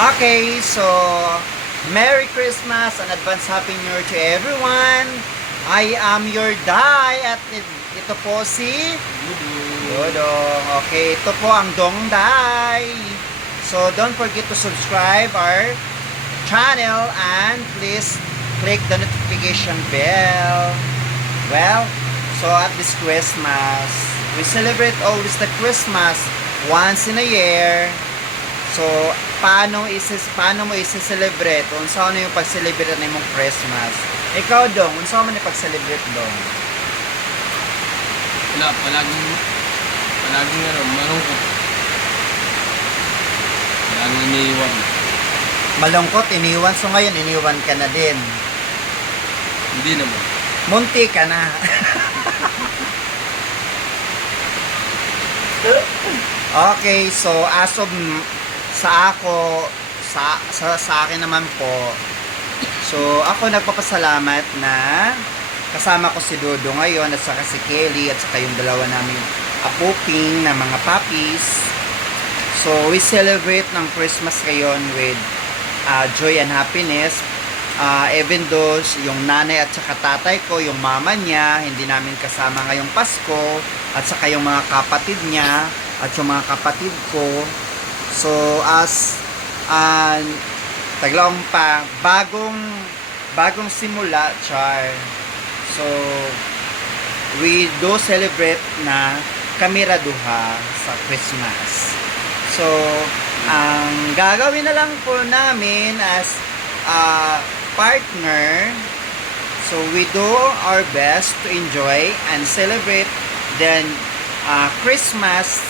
Okay, so Merry Christmas and advance Happy New Year to everyone. I am your Dai at ito po si Dodong. Okay, ito po ang Dong Dai. So don't forget to subscribe our channel and please click the notification bell. Well, so at this Christmas, we celebrate always the Christmas once in a year. So, paano mo isi-celebrate? Unsa ano yung pag-celebrate na mong Christmas? Ikaw dong, unsa man yung pag-celebrate dong? Wala, palaging malungkot. Palaging iniiwan. Malungkot, iniwan. So ngayon, iniwan ka na din. Hindi naman. Munti ka na. Okay, so as of sa akin naman po, so ako nagpapasalamat na kasama ko si Dodo ngayon at saka si Kelly at saka yung dalawa namin apuping na mga puppies. So we celebrate ng Christmas ngayon with joy and happiness, even though yung nanay at saka tatay ko, yung mama niya hindi namin kasama ngayong Pasko, at saka yung mga kapatid niya at yung mga kapatid ko. So as taglaong pa bagong simula, char. So we do celebrate na kami raduha sa Christmas. So ang gagawin na lang po namin as partner, so we do our best to enjoy and celebrate then Christmas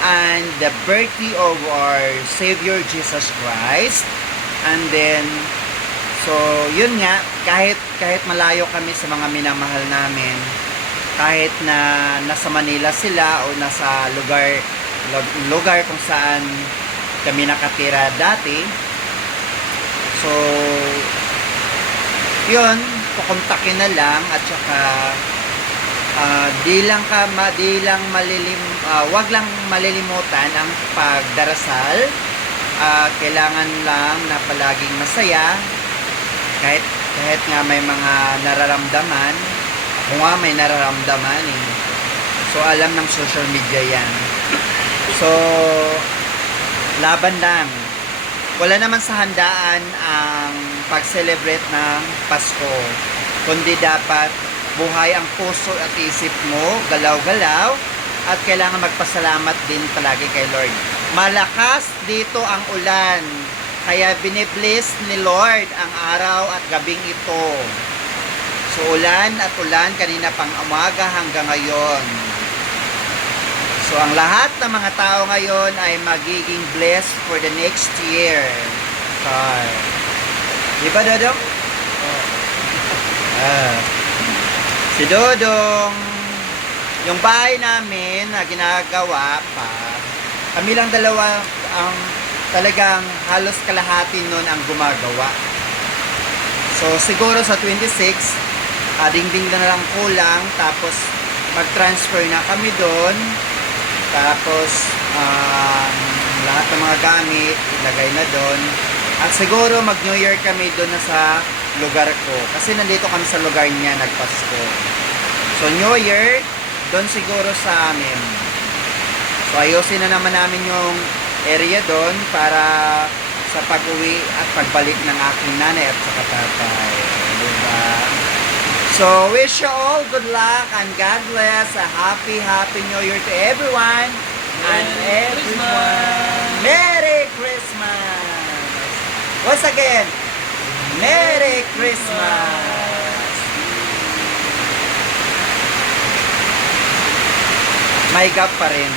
and the birthday of our Savior Jesus Christ. And then so yun nga, kahit malayo kami sa mga minamahal namin, kahit na nasa Manila sila o nasa lugar kung saan kami nakatira dati, so yun, kukontakin na lang at saka wag lang malilimutan ang pagdarasal. Kailangan lang na palaging masaya kahit nga may mga nararamdaman. Ako nga may nararamdaman eh. So alam ng social media yan. So laban lang. Wala naman sa handaan ang pag-celebrate ng Pasko, kundi dapat buhay ang puso at isip mo, galaw-galaw, at kailangan magpasalamat din palagi kay Lord. Malakas dito ang ulan, kaya binibless ni Lord ang araw at gabing ito. So ulan at ulan kanina pang umaga hanggang ngayon. So ang lahat ng mga tao ngayon ay magiging blessed for the next year. Diba, Dodong? Si Dodong, yung bahay namin na ginagawa pa, kami lang dalawa ang talagang halos kalahati nun ang gumagawa. So siguro sa 26, dingding na lang kulang, tapos mag-transfer na kami doon, tapos lahat ng mga gamit ilagay na doon, at siguro mag New Year kami doon na sa lugar ko, kasi nandito kami sa lugar niya nagpasko. So New Year doon siguro sa amin. So ayusin na naman namin yung area doon para sa pag-uwi at pagbalik ng aking nanay at saka tatay, diba? So wish you all good luck and God bless. A happy New Year to everyone and everyone. Merry Christmas. Once again, Merry Christmas! May gap pa rin.